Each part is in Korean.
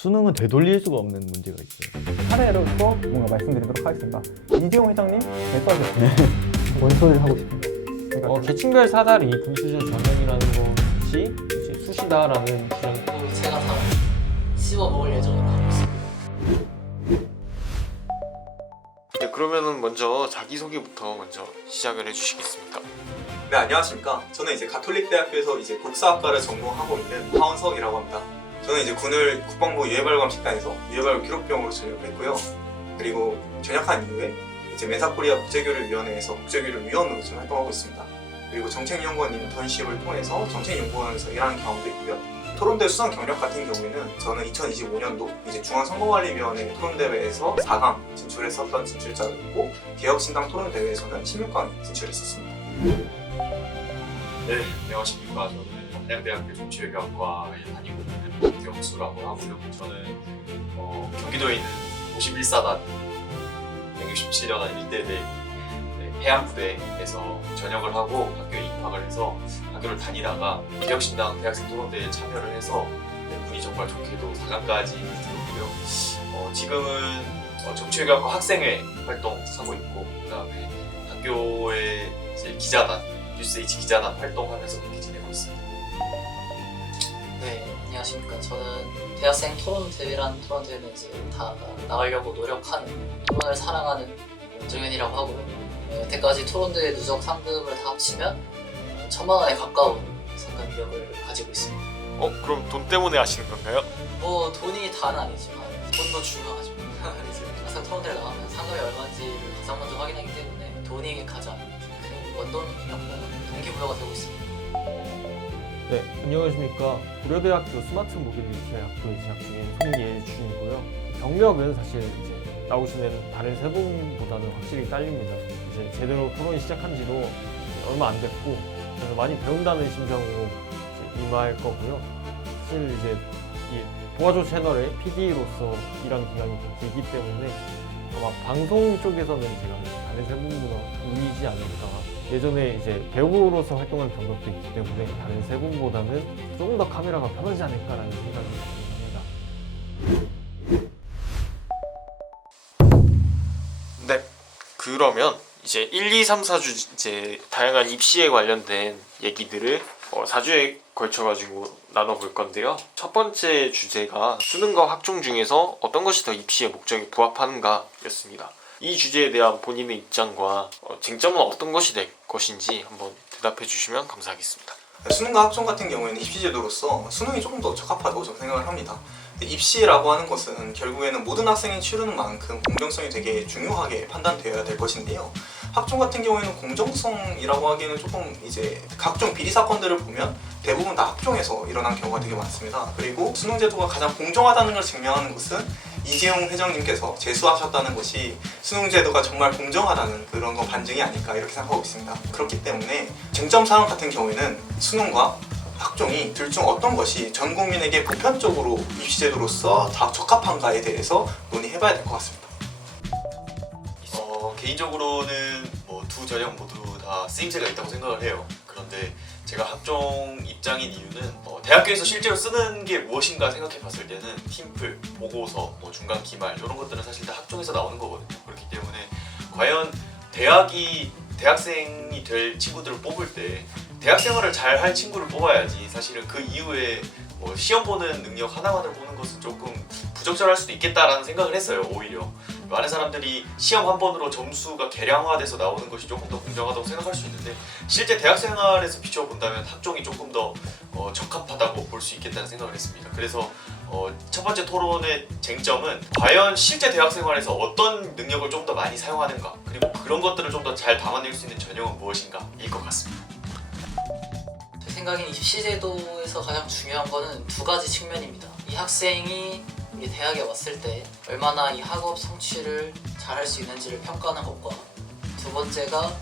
수능은 되돌릴 수가 없는 문제가 있어요. 사례로 또 뭔가 말씀드리도록 하겠습니다. 이재용 회장님 대수하셨어요. 뭔 소리를 하고 싶은데? 계층별 사다리 분수제 전형이라는 것이 이제 수시다라는 그런 제가 다 씹어 먹을 예정으로 하고 있습니다. 네, 그러면은 먼저 자기소개부터 먼저 시작을 해주시겠습니까? 네, 안녕하십니까. 저는 이제 가톨릭대학교에서 이제 국사학과를 전공하고 있는 하원석이라고 합니다. 저는 이제 군을 국방부 유해발검식단에서 유해발검 기록병으로 전역을 했고요. 그리고 전역한 이후에 이제 멘사코리아 국제교류위원회에서 국제교류위원으로 지금 활동하고 있습니다. 그리고 정책연구원 인턴십을 통해서 정책연구원에서 일하는 경험도 있고요. 토론대 수상 경력 같은 경우에는 저는 2025년도 이제 중앙선거관리위원회 토론대회에서 4강 진출했었던 진출자였고 개혁신당 토론대회에서는 16강에 진출했었습니다. 네, 안녕하십니까. 저는 한양대학교 정치외교학과에 다니고 있는 박경수라고 하고요. 저는 경기도에 있는 51사단 167년한 1대대 해안부대에서 전역을 하고 학교에 입학을 해서 학교를 다니다가 개혁신당 대학생 토론대에 참여를 해서 운이 정말 좋게도 4강까지 들었고요. 지금은 정치외교학과 학생회 활동하고 있고 그다음에 학교의 이제 기자단 뉴스H 기자단 활동하면서 그렇게 지내고 있습니다. 네, 안녕하십니까. 저는 대학생 토론대회라는 토론대회는 이제 다 나가려고 노력하는 토론을 사랑하는 정현이라고 하고요. 여태까지 토론대회 누적 상금을 다 합치면 1,000만 원에 가까운 상금 이력을 가지고 있습니다. 그럼 돈 때문에 하시는 건가요? 뭐 돈이 다는 아니지만 돈도 중요하죠. 그래서 항상 토론대회 나가면 상금이 얼마인지를 가장 먼저 확인하기 때문에 돈이 가장 큰 원동력과 동기부여가 되고 있습니다. 네, 안녕하십니까. 고려대학교 스마트 모빌리티 학부에 재학 중인 송예준이고요. 경력은 사실 이제 나오시는 다른 세 분보다는 확실히 딸립니다. 이제 제대로 토론이 시작한 지도 얼마 안 됐고 그래서 많이 배운다는 심정으로 이제 임할 거고요. 사실 이제 이 도와줘 채널의 PD로서 일한 기간이 좀 길기 때문에 아마 방송 쪽에서는 제가 다른 세 분보다 우위지 않을까. 예전에 이제 배우로서 활동한 경력도 있기 때문에 다른 세 분보다는 조금 더 카메라가 편하지 않을까라는 생각이 듭니다. 네. 그러면 이제 1, 2, 3, 4주 이제 다양한 입시에 관련된 얘기들을 4주에 걸쳐가지고 나눠볼 건데요. 첫 번째 주제가 수능과 학종 중에서 어떤 것이 더 입시의 목적에 부합하는가 였습니다. 이 주제에 대한 본인의 입장과 쟁점은 어떤 것이 될 것인지 한번 대답해 주시면 감사하겠습니다. 수능과 학종 같은 경우에는 입시제도로서 수능이 조금 더 적합하다고 저는 생각을 합니다. 입시라고 하는 것은 결국에는 모든 학생이 치르는 만큼 공정성이 되게 중요하게 판단되어야 될 것인데요. 학종 같은 경우에는 공정성이라고 하기에는 조금 이제 각종 비리 사건들을 보면 대부분 다 학종에서 일어난 경우가 되게 많습니다. 그리고 수능제도가 가장 공정하다는 걸 증명하는 것은 이재용 회장님께서 재수하셨다는 것이 수능제도가 정말 공정하다는 그런 거 반증이 아닐까 이렇게 생각하고 있습니다. 그렇기 때문에 쟁점 사항 같은 경우에는 수능과 학종이 둘 중 어떤 것이 전 국민에게 보편적으로 입시제도로서 다 적합한가에 대해서 논의해봐야 될 것 같습니다. 개인적으로는 두 전형 모두 다 쓰임새가 있다고 생각을 해요. 그런데 제가 학종 입장인 이유는 대학교에서 실제로 쓰는 게 무엇인가 생각해 봤을 때는 팀플, 보고서, 중간 기말 이런 것들은 사실 다 학종에서 나오는 거거든요. 그렇기 때문에 과연 대학생이 될 친구들을 뽑을 때 대학생활을 잘 할 친구를 뽑아야지 사실은 그 이후에 시험 보는 능력 하나만을 보는 것은 조금 부적절할 수도 있겠다라는 생각을 했어요. 오히려 많은 사람들이 시험 한 번으로 점수가 계량화돼서 나오는 것이 조금 더 공정하다고 생각할 수 있는데 실제 대학생활에서 비춰본다면 학종이 조금 더 적합하다고 볼 수 있겠다는 생각을 했습니다. 그래서 첫 번째 토론의 쟁점은 과연 실제 대학생활에서 어떤 능력을 좀 더 많이 사용하는가 그리고 그런 것들을 좀 더 잘 담아낼 수 있는 전형은 무엇인가 일 것 같습니다. 제 생각엔 입시제도에서 가장 중요한 거는 두 가지 측면입니다. 이 학생이 우리 대학에 왔을 때 얼마나 이 학업 성취를 잘 할 수 있는지를 평가하는 것과 두 번째가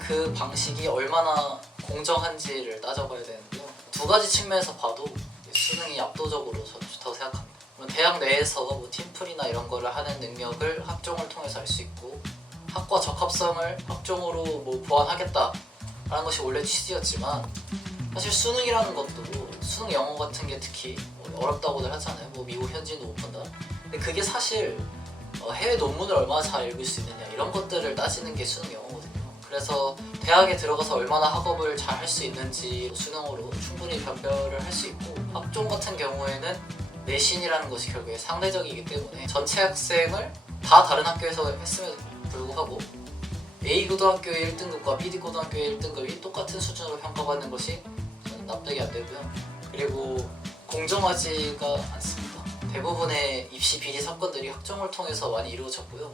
그 방식이 얼마나 공정한지를 따져봐야 되는데요. 두 가지 측면에서 봐도 수능이 압도적으로 저는 좋다고 생각합니다. 대학 내에서 팀플이나 이런 거를 하는 능력을 학종을 통해서 할 수 있고 학과 적합성을 학종으로 보완하겠다라는 것이 원래 취지였지만 사실 수능이라는 것도 수능 영어 같은 게 특히 어렵다고들 하잖아요. 뭐 미국 현지인도 못 본다. 근데 그게 사실 해외 논문을 얼마나 잘 읽을 수 있느냐 이런 것들을 따지는 게 수능 영어거든요. 그래서 대학에 들어가서 얼마나 학업을 잘 할 수 있는지 수능으로 충분히 변별을 할 수 있고, 학종 같은 경우에는 내신이라는 것이 결국에 상대적이기 때문에 전체 학생을 다 다른 학교에서 했음에도 불구하고 A 고등학교의 1등급과 PD 고등학교의 1등급이 똑같은 수준으로 평가받는 것이 저는 납득이 안 되고요. 그리고 공정하지가 않습니다. 대부분의 입시 비리 사건들이 학종을 통해서 많이 이루어졌고요.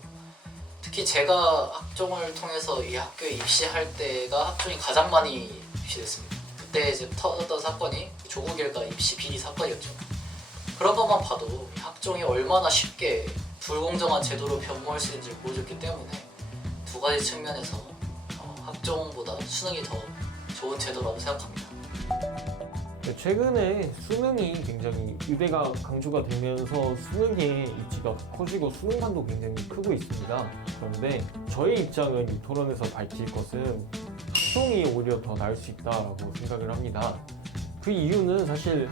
특히 제가 학종을 통해서 이 학교에 입시할 때가 학종이 가장 많이 입시됐습니다. 그때 이제 터졌던 사건이 조국 일가 입시 비리 사건이었죠. 그런 것만 봐도 이 학종이 얼마나 쉽게 불공정한 제도로 변모할 수 있는지 보여줬기 때문에 두 가지 측면에서 학종보다 수능이 더 좋은 제도라고 생각합니다. 네, 최근에 수능이 굉장히 의대가 강조가 되면서 수능의 입지가 커지고 수능관도 굉장히 크고 있습니다. 그런데 저의 입장은 이 토론에서 밝힐 것은 학종이 오히려 더 나을 수 있다고 생각을 합니다. 그 이유는 사실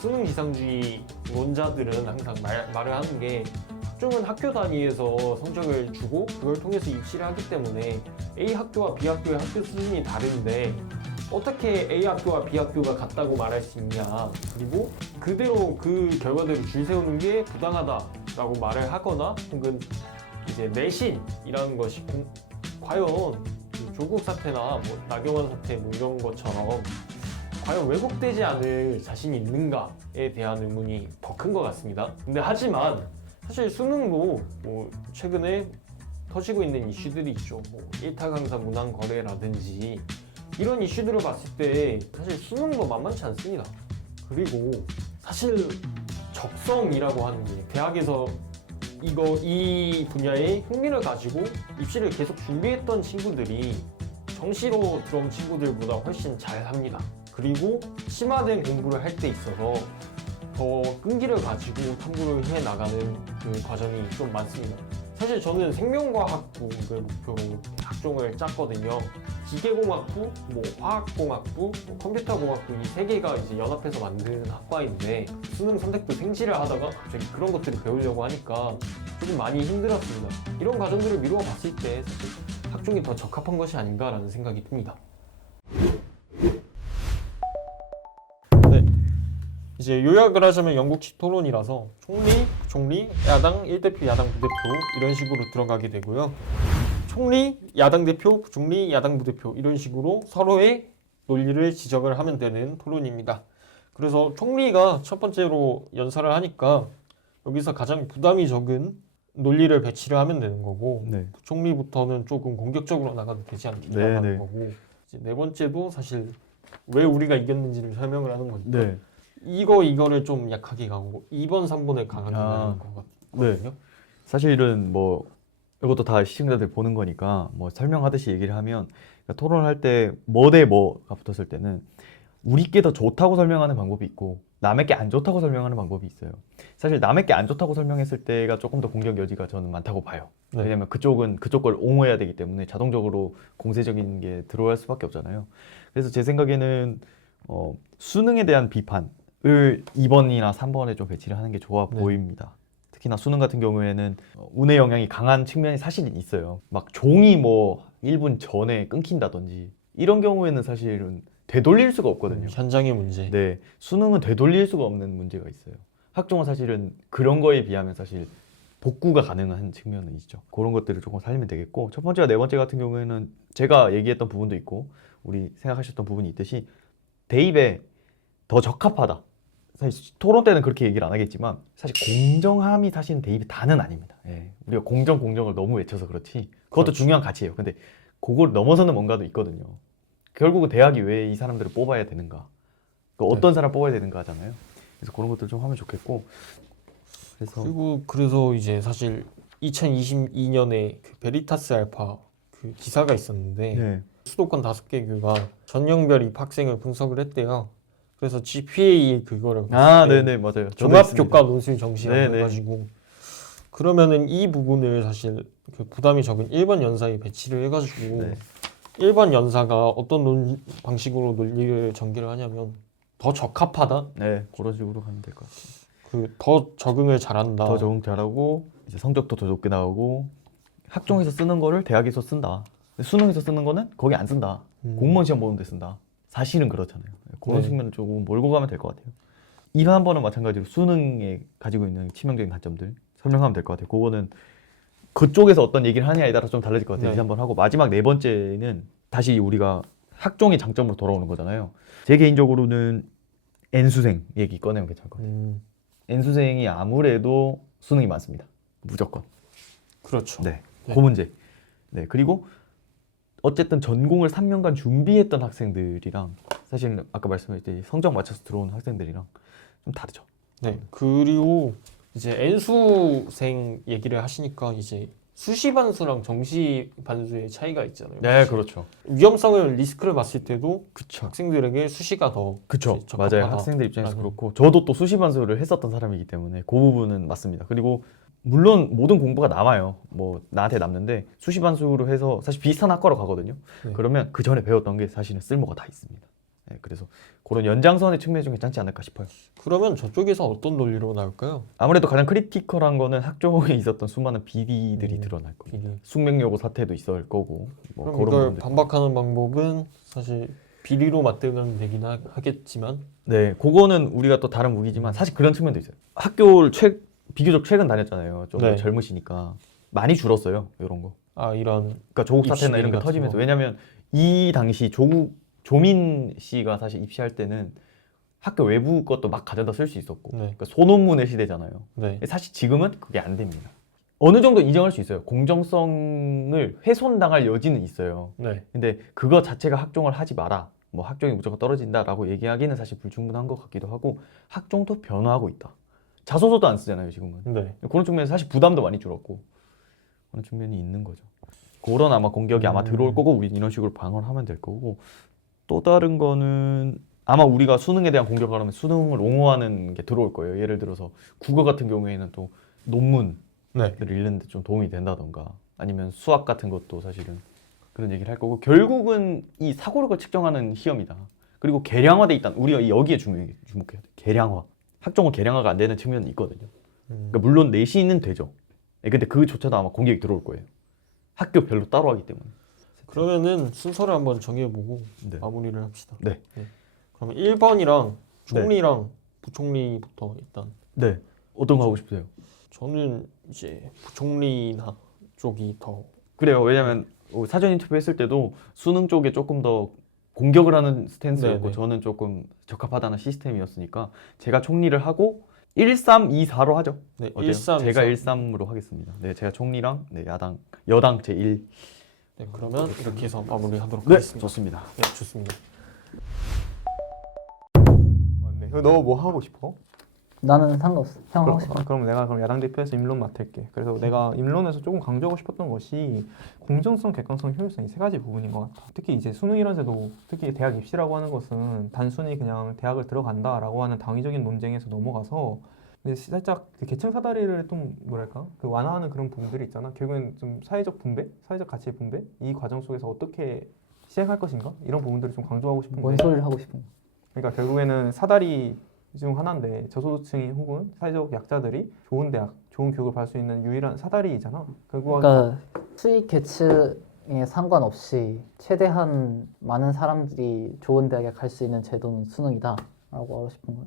수능 지상주의론자들은 항상 말을 하는 게 학종은 학교 단위에서 성적을 주고 그걸 통해서 입시를 하기 때문에 A 학교와 B 학교의 학교 수준이 다른데 어떻게 A 학교와 B 학교가 같다고 말할 수 있냐, 그리고 그대로 그 결과대로 줄 세우는 게 부당하다라고 말을 하거나, 혹은 이제 내신이라는 것이 과연 그 조국 사태나 뭐 나경원 사태 뭐 이런 것처럼 과연 왜곡되지 않을 자신이 있는가에 대한 의문이 더 큰 것 같습니다. 근데 하지만 사실 수능도 뭐 최근에 터지고 있는 이슈들이 있죠. 뭐 일타 강사 문항 거래라든지 이런 이슈들을 봤을 때 사실 수능도 만만치 않습니다. 그리고 사실 적성이라고 하는 게 대학에서 이 분야에 흥미를 가지고 입시를 계속 준비했던 친구들이 정시로 들어온 친구들보다 훨씬 잘합니다. 그리고 심화된 공부를 할 때 있어서 더 끈기를 가지고 탐구를 해나가는 그 과정이 좀 많습니다. 사실 저는 생명과학부를 목표로 학종을 짰거든요. 기계공학부, 뭐 화학공학부, 뭐 컴퓨터공학부 이 세 개가 이제 연합해서 만든 학과인데 수능 선택도 생지를 하다가 갑자기 그런 것들을 배우려고 하니까 조금 많이 힘들었습니다. 이런 과정들을 미루어 봤을 때 사실 학종이 더 적합한 것이 아닌가라는 생각이 듭니다. 네, 이제 요약을 하자면 영국식 토론이라서 총리, 야당 1대표, 야당 부대표 이런 식으로 들어가게 되고요. 총리, 야당 대표, 부총리, 야당 부대표 이런 식으로 서로의 논리를 지적을 하면 되는 토론입니다. 그래서 총리가 첫 번째로 연설을 하니까 여기서 가장 부담이 적은 논리를 배치를 하면 되는 거고, 네. 부총리부터는 조금 공격적으로 나가도 되지 않겠냐는 네, 네. 거고, 이제 네 번째도 사실 왜 우리가 이겼는지를 설명을 하는 거니까 네. 이거를 좀 약하게 가고 2번, 3번을 강하게 가는 것 같거든요. 사실은 뭐 이것도 다 시청자들 보는 거니까 뭐 설명하듯이 얘기를 하면, 그러니까 토론할 때 뭐 대 뭐가 붙었을 때는 우리께 더 좋다고 설명하는 방법이 있고 남에게 안 좋다고 설명하는 방법이 있어요. 사실 남에게 안 좋다고 설명했을 때가 조금 더 공격 여지가 저는 많다고 봐요. 네. 왜냐면 그쪽은 그쪽 걸 옹호해야 되기 때문에 자동적으로 공세적인 게 들어갈 수밖에 없잖아요. 그래서 제 생각에는 수능에 대한 비판을 2번이나 3번에 좀 배치를 하는 게 좋아 네. 보입니다. 특히나 수능 같은 경우에는 운의 영향이 강한 측면이 사실 있어요. 막 종이 뭐 1분 전에 끊긴다든지 이런 경우에는 사실은 되돌릴 수가 없거든요. 현장의 문제. 네, 수능은 되돌릴 수가 없는 문제가 있어요. 학종은 사실은 그런 거에 비하면 사실 복구가 가능한 측면은 있죠. 그런 것들을 조금 살리면 되겠고, 첫 번째와 네 번째 같은 경우에는 제가 얘기했던 부분도 있고 우리 생각하셨던 부분이 있듯이 대입에 더 적합하다. 사실 토론 때는 그렇게 얘기를 안 하겠지만 사실 공정함이 사실은 대입이 다는 아닙니다. 예, 우리가 공정을 너무 외쳐서 그렇지 그것도 그렇죠. 중요한 가치예요. 근데 그걸 넘어서는 뭔가도 있거든요. 결국은 대학이 왜 이 사람들을 뽑아야 되는가, 어떤 사람 뽑아야 되는가 하잖아요. 그래서 그런 것들 좀 하면 좋겠고, 그래서 이제 사실 2022년에 그 베리타스 알파 그 기사가 있었는데 네. 수도권 5개 교가 전형별 입학생을 분석을 했대요. 그래서 GPA 그거를 봤을 때 네네 맞아요. 종합교과 논술 정시라고 네네. 해가지고, 그러면은 이 부분을 사실 그 부담이 적은 1번 연사에 배치를 해가지고 네. 1번 연사가 어떤 방식으로 논리를 전개를 하냐면 더 적합하다. 네, 그런 식으로 가면 될 것 같아요. 그 더 적응을 잘한다. 더 적응 잘하고 이제 성적도 더 좋게 나오고 학종에서 쓰는 거를 대학에서 쓴다. 근데 수능에서 쓰는 거는 거기 안 쓴다. 공무원 시험 보는 데 쓴다. 사실은 그렇잖아요. 그런 네. 측면을 조금 몰고 가면 될 것 같아요. 1, 한 번은 마찬가지로 수능에 가지고 있는 치명적인 단점들 설명하면 될 것 같아요. 그거는 그쪽에서 어떤 얘기를 하냐에 따라 좀 달라질 것 같아요. 네. 2, 3번 하고 마지막 네 번째는 다시 우리가 학종의 장점으로 돌아오는 거잖아요. 제 개인적으로는 N수생 얘기 꺼내면 괜찮을 것 같아요. N수생이 아무래도 수능이 많습니다. 무조건. 그렇죠. 네. 네. 그 문제. 네. 그리고 어쨌든 전공을 3년간 준비했던 학생들이랑 사실 아까 말씀하셨듯이 성적 맞춰서 들어오는 학생들이랑 좀 다르죠. 네. 그리고 이제 N수생 얘기를 하시니까 이제 수시 반수랑 정시 반수의 차이가 있잖아요. 네, 그렇죠. 위험성을 리스크를 봤을 때도 그쵸. 학생들에게 수시가 더 그쵸. 이제 적합하다. 맞아요. 학생들 입장에서 라는. 그렇고 저도 또 수시 반수를 했었던 사람이기 때문에 그 부분은 맞습니다. 그리고 물론 모든 공부가 남아요. 뭐 나한테 남는데 수시 반수로 해서 사실 비슷한 학과로 가거든요. 네. 그러면 그 전에 배웠던 게 사실은 쓸모가 다 있습니다. 네, 그래서 그런 연장선의 측면이 좀 괜찮지 않을까 싶어요. 그러면 저쪽에서 어떤 논리로 나올까요? 아무래도 가장 크리티컬한 거는 학종에 있었던 수많은 비리들이 드러날 거예요. 비리. 숙명여고 사태도 있을 거고 뭐 그럼 그런 이걸 부분들. 반박하는 방법은 사실 비리로 맞대응하면 되긴 하겠지만 네, 그거는 우리가 또 다른 무기지만 사실 그런 측면도 있어요. 학교를 비교적 최근 다녔잖아요. 좀 네. 젊으시니까 많이 줄었어요. 이런 거. 이런 그러니까 조국 사태나 이런 게 입시 터지면서 같은 거. 왜냐면 이 당시 조민 씨가 사실 입시할 때는 학교 외부 것도 막 가져다 쓸 수 있었고 네. 그러니까 소논문의 시대잖아요. 네. 사실 지금은 그게 안 됩니다. 어느 정도 인정할 수 있어요. 공정성을 훼손당할 여지는 있어요. 네. 근데 그거 자체가 학종을 하지 마라. 뭐 학종이 무조건 떨어진다라고 얘기하기는 사실 불충분한 것 같기도 하고 학종도 변화하고 있다. 자소서도 안 쓰잖아요, 지금은. 네. 그런 측면에서 사실 부담도 많이 줄었고 그런 측면이 있는 거죠. 그런 아마 공격이 아마 들어올 거고 우리 이런 식으로 방어를 하면 될 거고 또 다른 거는 아마 우리가 수능에 대한 공격을 하면 수능을 옹호하는 게 들어올 거예요. 예를 들어서 국어 같은 경우에는 또 논문들을 네. 읽는 데 좀 도움이 된다던가 아니면 수학 같은 것도 사실은 그런 얘기를 할 거고 결국은 이 사고력을 측정하는 시험이다. 그리고 계량화돼 있다. 우리가 여기에 주목해야 돼. 계량화. 학종은 계량화가 안 되는 측면이 있거든요. 그러니까 물론 내신은 되죠. 근데 그조차도 아마 공격이 들어올 거예요. 학교별로 따로 하기 때문에. 그러면은 순서를 한번 정해보고 네. 마무리를 합시다. 네. 그러면 1번이랑 총리랑 부총리부터 일단 네. 어떤 거 하고 싶으세요? 저는 이제 부총리나 쪽이 더 그래요. 왜냐면 사전 인터뷰 했을 때도 수능 쪽에 조금 더 공격을 하는 스탠스였고 네네. 저는 조금 적합하다는 시스템이었으니까 제가 총리를 하고 1, 3, 2, 4로 하죠. 네, 어때요? 1, 3, 제가 2, 1, 3으로 하겠습니다. 네, 제가 총리랑 네, 여당 제 1. 네, 그러면 이렇게 해서 마무리하도록 네, 하겠습니다. 좋습니다. 네, 좋습니다. 맞네. 너 뭐 하고 싶어? 나는 상관없어. 형 하고 싶어. 그럼 내가 야당 대표에서 임론 맡을게. 그래서 내가 임론에서 조금 강조하고 싶었던 것이 공정성, 객관성, 효율성 이 세 가지 부분인 것 같아. 특히 이제 수능이라는 제도, 특히 대학 입시라고 하는 것은 단순히 그냥 대학을 들어간다라고 하는 당위적인 논쟁에서 넘어가서 이제 살짝 그 계층 사다리를 좀 뭐랄까 그 완화하는 그런 부분들이 있잖아. 결국엔 좀 사회적 분배, 사회적 가치의 분배 이 과정 속에서 어떻게 시행할 것인가 이런 부분들을 좀 강조하고 싶은 뭔 거야. 소리를 하고 싶은 거야. 그러니까 결국에는 사다리 중 하나인데 저소득층이 혹은 사회적 약자들이 좋은 대학, 좋은 교육을 받을 수 있는 유일한 사다리잖아. 그러니까 수익 계층에 상관없이 최대한 많은 사람들이 좋은 대학에 갈 수 있는 제도는 수능이다 라고 하고 싶은 거야.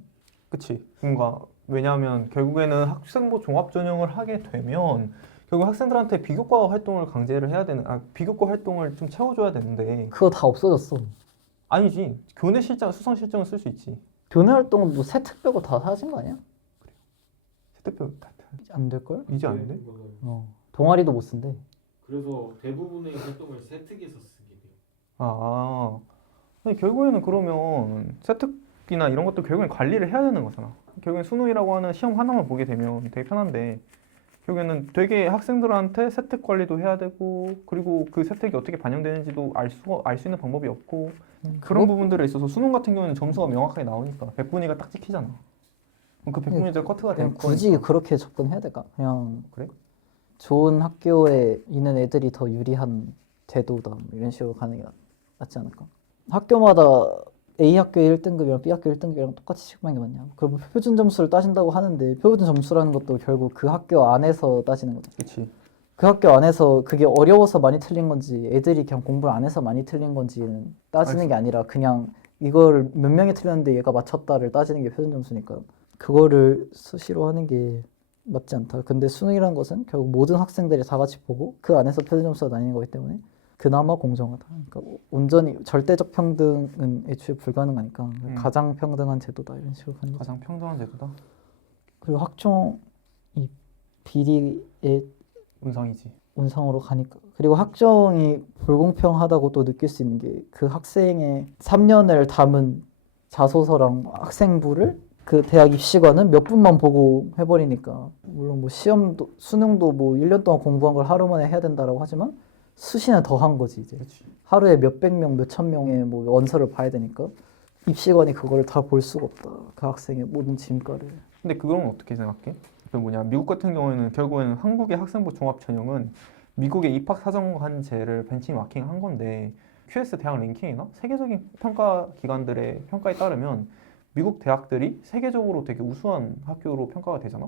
그치. 뭔가 왜냐하면 결국에는 학생부 종합 전형을 하게 되면 결국 학생들한테 비교과 활동을 강제를 해야 되는 비교과 활동을 좀 채워줘야 되는데 그거 다 없어졌어. 아니지. 교내 실장, 수상 실정을 쓸 수 있지. 교내 활동은 뭐 세특 빼고 다 사라진 거 아니야? 세대표 안 될걸? 이제 아닌데? 동아리도 못 쓴대. 그래서 대부분의 활동을 세특에서 쓰게 돼요. 아니, 결국에는 그러면 세특이나 이런 것도 결국엔 관리를 해야 되는 거잖아. 결국엔 수능이라고 하는 시험 하나만 보게 되면 되게 편한데 결국에는 되게 학생들한테 세특 관리도 해야 되고 그리고 그 세특이 어떻게 반영되는지도 알 수 있는 방법이 없고 그런 부분들에 있어서 수능 같은 경우는 점수가 명확하게 나오니까 100분위가 딱 찍히잖아. 그럼 그 100분위가 커트가 그냥 되는 굳이 그렇게 접근해야 될까? 그냥 그래? 좋은 학교에 있는 애들이 더 유리한 제도다 뭐 이런 식으로 가는 게 낫지 않을까? 학교마다 A 학교의 1등급이랑 B 학교 1등급이랑 똑같이 취급하는 게 맞냐? 그럼 표준 점수를 따진다고 하는데 표준 점수라는 것도 결국 그 학교 안에서 따지는 거죠. 그렇지. 그 학교 안에서 그게 어려워서 많이 틀린 건지 애들이 그냥 공부를 안 해서 많이 틀린 건지는 따지는 게 아니라 그냥 이걸 몇 명이 틀렸는데 얘가 맞췄다를 따지는 게 표준 점수니까 그거를 수시로 하는 게 맞지 않다. 근데 수능이라는 것은 결국 모든 학생들이 다 같이 보고 그 안에서 표준 점수가 나뉘는 거기 때문에 그나마 공정하다. 그러니까 온전히 절대적 평등은 애초에 불가능하니까 가장 평등한 제도다 이런 식으로 하는 거죠. 가장 평등한 제도다. 그리고 학종 이 비리의 운상이지. 운상으로 가니까 그리고 학종이 불공평하다고 또 느낄 수 있는 게 그 학생의 3년을 담은 자소서랑 학생부를 그 대학 입시관은 몇 분만 보고 해버리니까 물론 뭐 시험도 수능도 뭐 1년 동안 공부한 걸 하루 만에 해야 된다라고 하지만 수시는 더 한 거지 이제 하루에 몇백 명, 몇천 명의 뭐 원서를 봐야 되니까 입시관이 그거를 다 볼 수가 없다. 그 학생의 모든 진가를. 근데 그건 어떻게 생각해? 그 뭐냐 미국 같은 경우에는 결국에는 한국의 학생부 종합 전형은 미국의 입학 사정관제를 벤치마킹한 건데 QS 대학 랭킹이나 세계적인 평가 기관들의 평가에 따르면 미국 대학들이 세계적으로 되게 우수한 학교로 평가가 되잖아.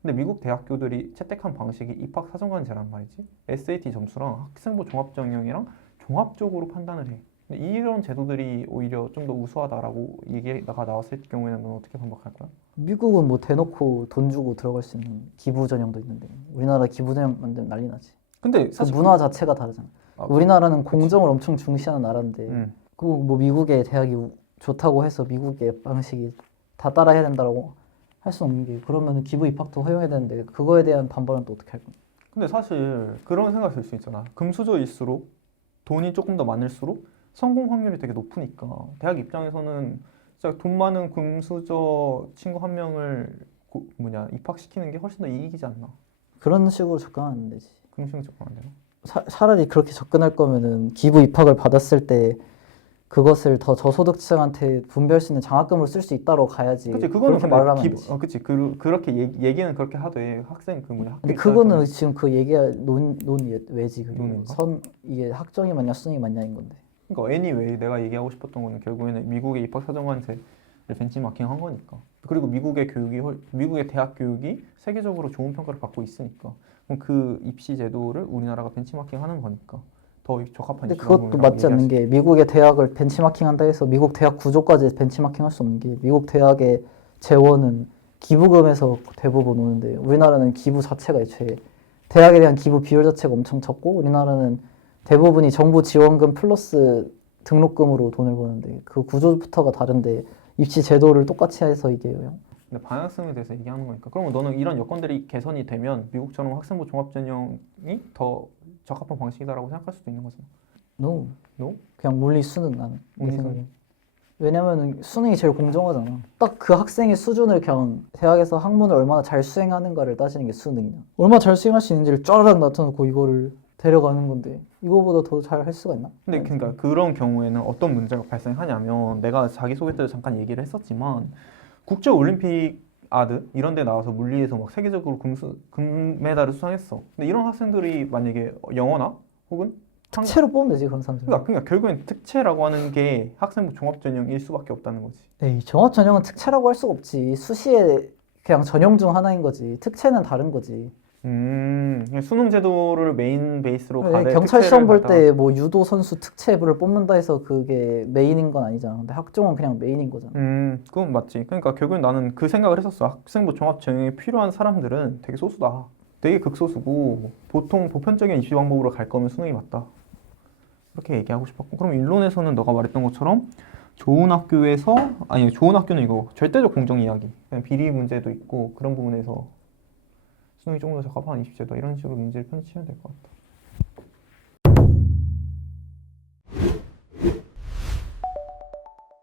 근데 미국 대학교들이 채택한 방식이 입학 사정관제란 말이지. SAT 점수랑 학생부 종합 전형이랑 종합적으로 판단을 해. 근데 이런 제도들이 오히려 좀 더 우수하다라고 얘기가 나왔을 경우에는 넌 어떻게 반박할 거야? 미국은 뭐 대놓고 돈 주고 들어갈 수 있는 기부 전형도 있는데 우리나라 기부 전형 만들면 난리 나지. 근데 그 사실 문화 자체가 다르잖아. 아, 우리나라는 공정을 엄청 중시하는 나라인데 그 뭐 미국의 대학이 좋다고 해서 미국의 방식이 다 따라해야 된다라고 할 수 없는 게 그러면 기부 입학도 허용해야 되는데 그거에 대한 반발은 또 어떻게 할 거야? 근데 사실 그런 생각이 들 수 있잖아. 금수저일수록 돈이 조금 더 많을수록 성공 확률이 되게 높으니까 대학 입장에서는 진짜 돈 많은 금수저 친구 한 명을 입학시키는 게 훨씬 더 이익이지 않나. 그런 식으로 접근하는 되지. 그런 식으로 접근 안 되나? 차라리 그렇게 접근할 거면은 기부 입학을 받았을 때 그것을 더 저소득층한테 분배할 수 있는 장학금으로 쓸 수 있다로 가야지. 그치 그거는 그렇게 말을 하면 안 되지. 그치 그렇게 얘기는 그렇게 하되 학생 학교 근데 그거는 입장에서는 지금 그 얘기가 논 외지. 그게 논인가? 이게 학종이 맞냐 수능이 맞냐인 건데. 그러니까 anyway 내가 얘기하고 싶었던 거는 결국에는 미국의 입학 사정관제를 벤치마킹한 거니까. 그리고 미국의 대학 교육이 세계적으로 좋은 평가를 받고 있으니까 그럼 그 입시 제도를 우리나라가 벤치마킹하는 거니까 더 적합한 근데 입시 그것도 방법이라고 맞지 않는 얘기할 게 미국의 대학을 벤치마킹한다 해서 미국 대학 구조까지 벤치마킹할 수 없는 게 미국 대학의 재원은 기부금에서 대부분 오는데 우리나라는 기부 자체가 애초에 대학에 대한 기부 비율 자체가 엄청 적고 우리나라는 대부분이 정부 지원금 플러스 등록금으로 돈을 버는데 그 구조부터가 다른데 입시 제도를 똑같이 해서 이게 근데 방향성에 대해서 얘기하는 거니까. 그러면 너는 이런 여건들이 개선이 되면 미국처럼 학생부 종합 전형이 더 적합한 방식이다라고 생각할 수도 있는 거잖아. no. No? 그냥 물리 수능 나는 내 물리 생각에. 왜냐면은 수능이 제일 공정하잖아. 딱 그 학생의 수준을 그냥 대학에서 학문을 얼마나 잘 수행하는가를 따지는 게 수능이냐. 얼마나 잘 수행할 수 있는지를 쫘라락 나타놓고 이거를 데려가는 건데 이거보다 더 잘 할 수가 있나? 근데 그러니까 그런 경우에는 어떤 문제가 발생하냐면 내가 자기소개 때도 잠깐 얘기를 했었지만 국제올림픽 아드 이런 데 나와서 물리에서 막 세계적으로 금메달을 수상했어. 근데 이런 학생들이 만약에 영어나 혹은 특채로 뽑으면 되지 그런 사람들. 그러니까 결국엔 특채라고 하는 게 학생부 종합 전형일 수밖에 없다는 거지. 에이, 종합 전형은 특채라고 할 수가 없지. 수시에 그냥 전형 중 하나인 거지. 특채는 다른 거지. 그냥 수능 제도를 메인 베이스로 가되 경찰 시험 볼 갖다가 때 뭐 유도 선수 특채를 뽑는다 해서 그게 메인인 건 아니잖아. 근데 학종은 그냥 메인인 거잖아. 그건 맞지. 그러니까 결국엔 나는 그 생각을 했었어. 학생부 종합 전형이 필요한 사람들은 되게 소수다. 되게 극소수고 보통 보편적인 입시 방법으로 갈 거면 수능이 맞다. 그렇게 얘기하고 싶었고. 그럼 일론에서는 너가 말했던 것처럼 좋은 학교는 이거 절대적 공정 이야기. 그냥 비리 문제도 있고 그런 부분에서 수능이 조금 더 적합한 입시 제도 이런 식으로 문제를 편치면 될 것 같다.